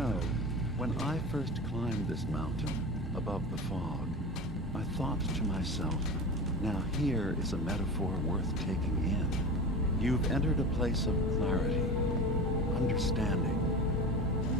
know, when I first climbed this mountain above the fog, I thought to myself, now here is a metaphor worth taking in. You've entered a place of clarity, understanding,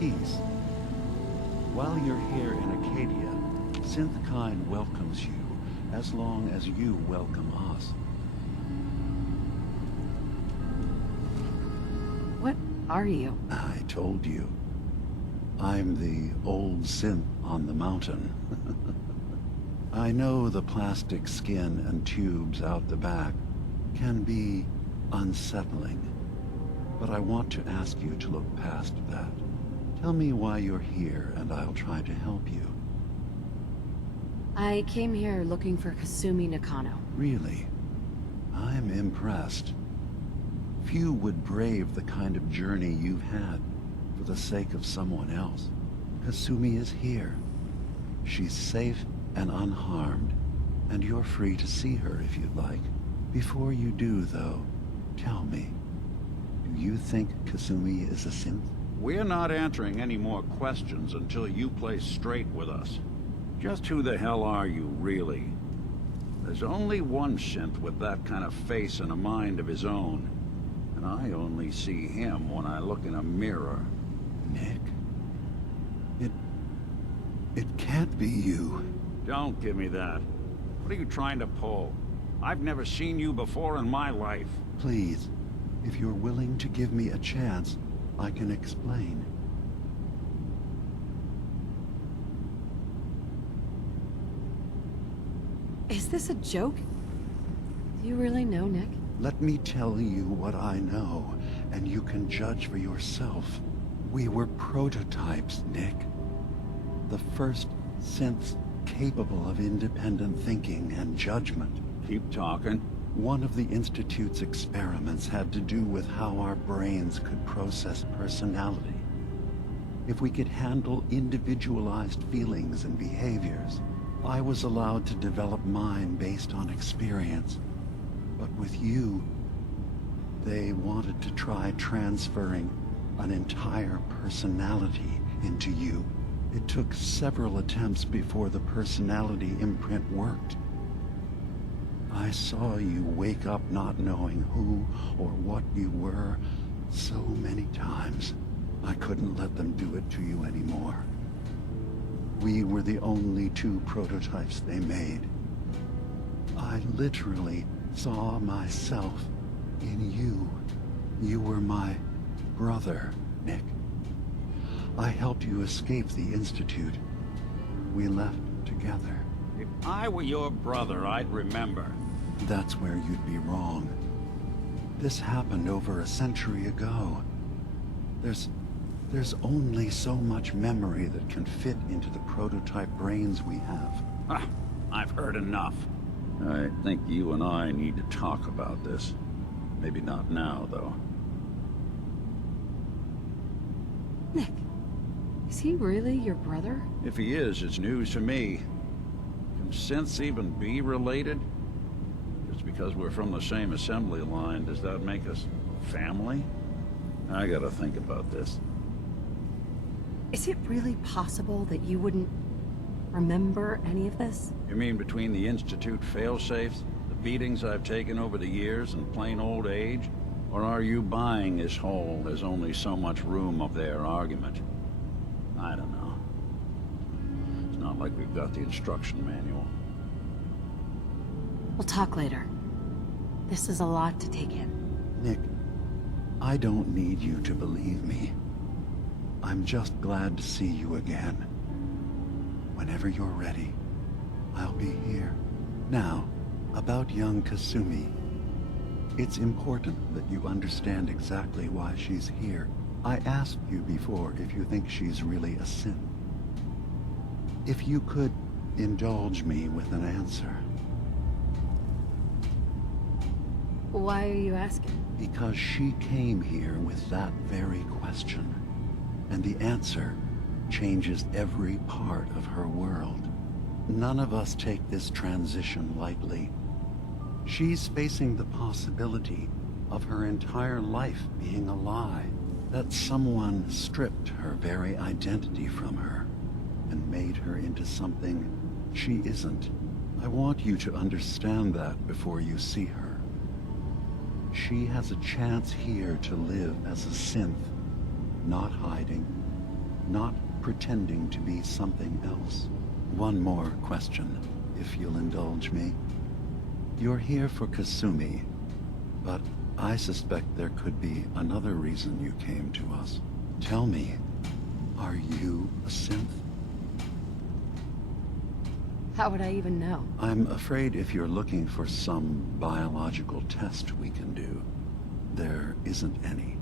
peace. While you're here in Acadia, Synthkind welcomes you as long as you welcome us. What are you? I told you. I'm the old synth on the mountain. I know the plastic skin and tubes out the back can be unsettling, but I want to ask you to look past that. Tell me why you're here, and I'll try to help you. I came here looking for Kasumi Nakano. Really? I'm impressed. Few would brave the kind of journey you've had for the sake of someone else. Kasumi is here. She's safe and unharmed, and you're free to see her if you'd like. Before you do, though, tell me, do you think Kasumi is a synth? We're not answering any more questions until you play straight with us. Just who the hell are you, really? There's only one synth with that kind of face and a mind of his own. And I only see him when I look in a mirror. Nick? It can't be you. Don't give me that. What are you trying to pull? I've never seen you before in my life. Please, if you're willing to give me a chance, I can explain. Is this a joke? Do you really know, Nick? Let me tell you what I know, and you can judge for yourself. We were prototypes, Nick. The first synths capable of independent thinking and judgment. Keep talking. One of the Institute's experiments had to do with how our brains could process personality. If we could handle individualized feelings and behaviors, I was allowed to develop mine based on experience. But with you, they wanted to try transferring an entire personality into you. It took several attempts before the personality imprint worked. I saw you wake up not knowing who or what you were so many times. I couldn't let them do it to you anymore. We were the only two prototypes they made. I literally saw myself in you. You were my brother, Nick. I helped you escape the Institute. We left together. If I were your brother, I'd remember. That's where you'd be wrong. This happened over a century ago. There's only so much memory that can fit into the prototype brains we have. Ah, I've heard enough. I think you and I need to talk about this. Maybe not now, though. Nick, is he really your brother? If he is, it's news to me. Can synths even be related? Just because we're from the same assembly line, does that make us family? I gotta think about this. Is it really possible that you wouldn't remember any of this? You mean between the Institute failsafes, the beatings I've taken over the years, and plain old age? Or are you buying this whole "there's only so much room" of their argument? I don't know. It's not like we've got the instruction manual. We'll talk later. This is a lot to take in. Nick, I don't need you to believe me. I'm just glad to see you again. Whenever you're ready, I'll be here. Now, about young Kasumi. It's important that you understand exactly why she's here. I asked you before if you think she's really a synth. If you could indulge me with an answer. Why are you asking? Because she came here with that very question. And the answer changes every part of her world. None of us take this transition lightly. She's facing the possibility of her entire life being a lie, That someone stripped her very identity from her and made her into something she isn't. I want you to understand that before you see her. She has a chance here to live as a synth, not hiding, not pretending to be something else. One more question, if you'll indulge me. You're here for Kasumi, but I suspect there could be another reason you came to us. Tell me, are you a synth? How would I even know? I'm afraid if you're looking for some biological test we can do, there isn't any.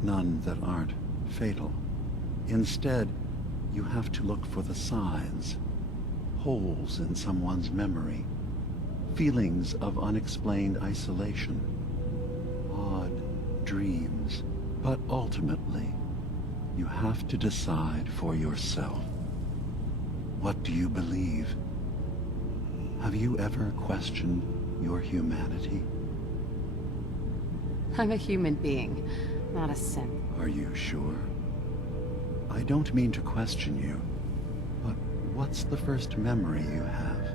None that aren't fatal. Instead, you have to look for the signs, holes in someone's memory, feelings of unexplained isolation, odd dreams. But ultimately, you have to decide for yourself. What do you believe? Have you ever questioned your humanity? I'm a human being, not a synth. Are you sure? I don't mean to question you, but what's the first memory you have?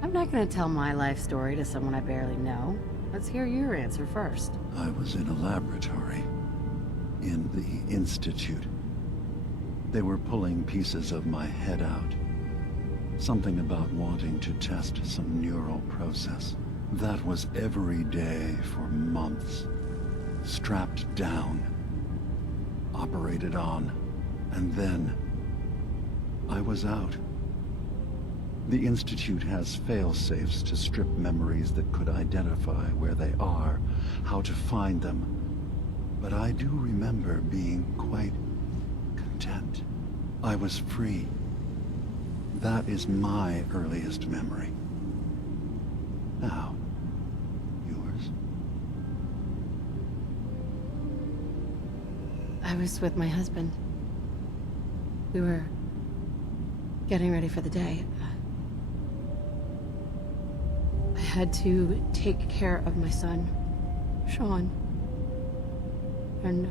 I'm not gonna tell my life story to someone I barely know. Let's hear your answer first. I was in a laboratory, in the Institute. They were pulling pieces of my head out. Something about wanting to test some neural process. That was every day for months. Strapped down, operated on, and then I was out. The Institute has fail-safes to strip memories that could identify where they are, how to find them. But I do remember being quite content. I was free. That is my earliest memory. Now, yours? I was with my husband. We were getting ready for the day. I had to take care of my son, Sean. And...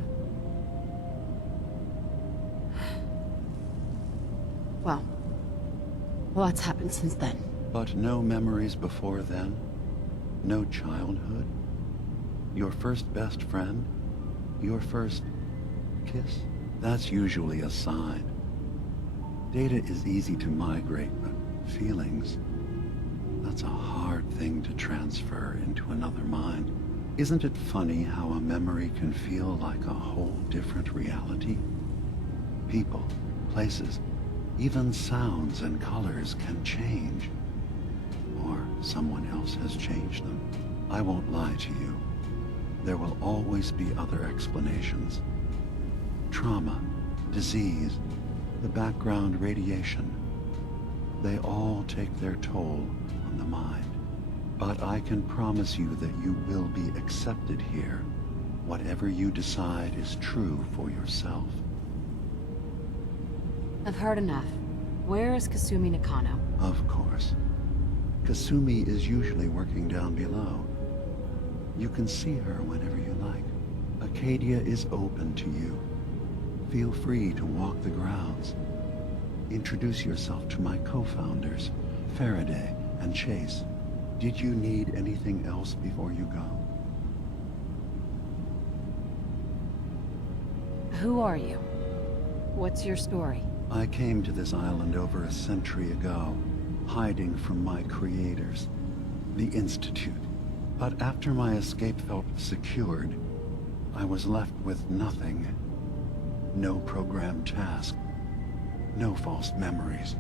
well, lots happened since then. But no memories before then? No childhood? Your first best friend? Your first kiss? That's usually a sign. Data is easy to migrate, but feelings... that's a hard thing to transfer into another mind. Isn't it funny how a memory can feel like a whole different reality? People, places, even sounds and colors can change. Or someone else has changed them. I won't lie to you. There will always be other explanations. Trauma, disease, the background radiation. They all take their toll on the mind. But I can promise you that you will be accepted here. Whatever you decide is true for yourself. I've heard enough. Where is Kasumi Nakano? Of course. Kasumi is usually working down below. You can see her whenever you like. Acadia is open to you. Feel free to walk the grounds. Introduce yourself to my co-founders, Faraday and Chase. Did you need anything else before you go? Who are you? What's your story? I came to this island over a century ago, hiding from my creators, the Institute. But after my escape felt secured, I was left with nothing. No programmed task. No false memories.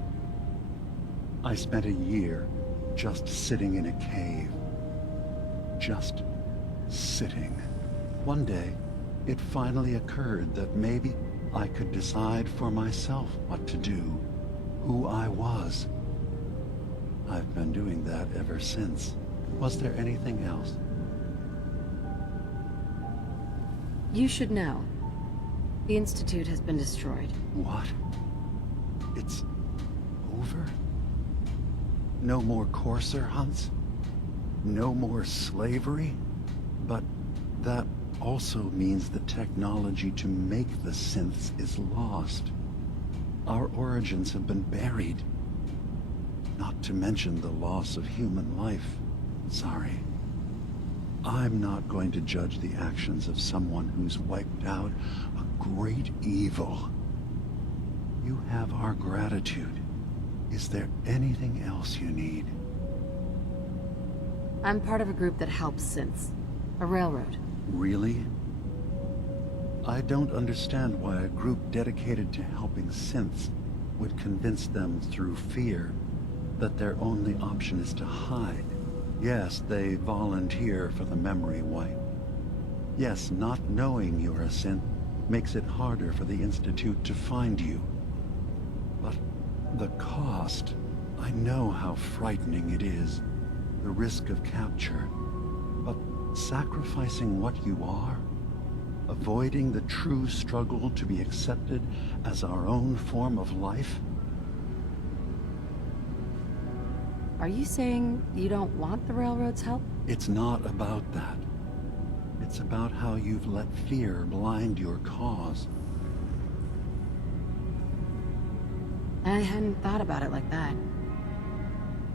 I spent a year just sitting in a cave. Just sitting. One day, it finally occurred that maybe I could decide for myself what to do, who I was. I've been doing that ever since. Was there anything else? You should know. The Institute has been destroyed. What? It's over? No more courser hunts? No more slavery? But that also means the technology to make the synths is lost. Our origins have been buried. Not to mention the loss of human life. Sorry. I'm not going to judge the actions of someone who's wiped out a great evil. You have our gratitude. Is there anything else you need? I'm part of a group that helps synths. A railroad. Really? I don't understand why a group dedicated to helping synths would convince them through fear that their only option is to hide. Yes, they volunteer for the memory wipe. Yes, not knowing you're a synth makes it harder for the Institute to find you. But the cost, I know how frightening it is. The risk of capture. But sacrificing what you are, avoiding the true struggle to be accepted as our own form of life? Are you saying you don't want the railroad's help? It's not about that. It's about how you've let fear blind your cause. I hadn't thought about it like that.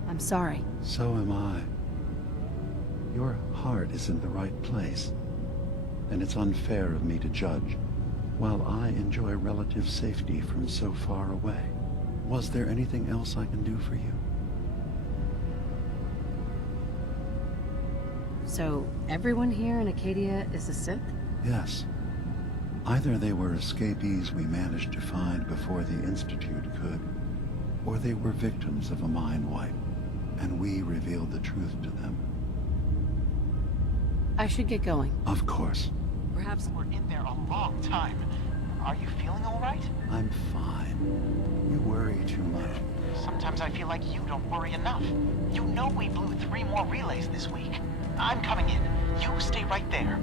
I'm sorry. So am I. Your heart is in the right place, and it's unfair of me to judge, while I enjoy relative safety from so far away. Was there anything else I can do for you? So, everyone here in Acadia is a synth? Yes. Either they were escapees we managed to find before the Institute could, or they were victims of a mind wipe, and we revealed the truth to them. I should get going. Of course. Perhaps we're in there a long time. Are you feeling all right? I'm fine. You worry too much. Sometimes I feel like you don't worry enough. You know we blew 3 more relays this week. I'm coming in. You stay right there.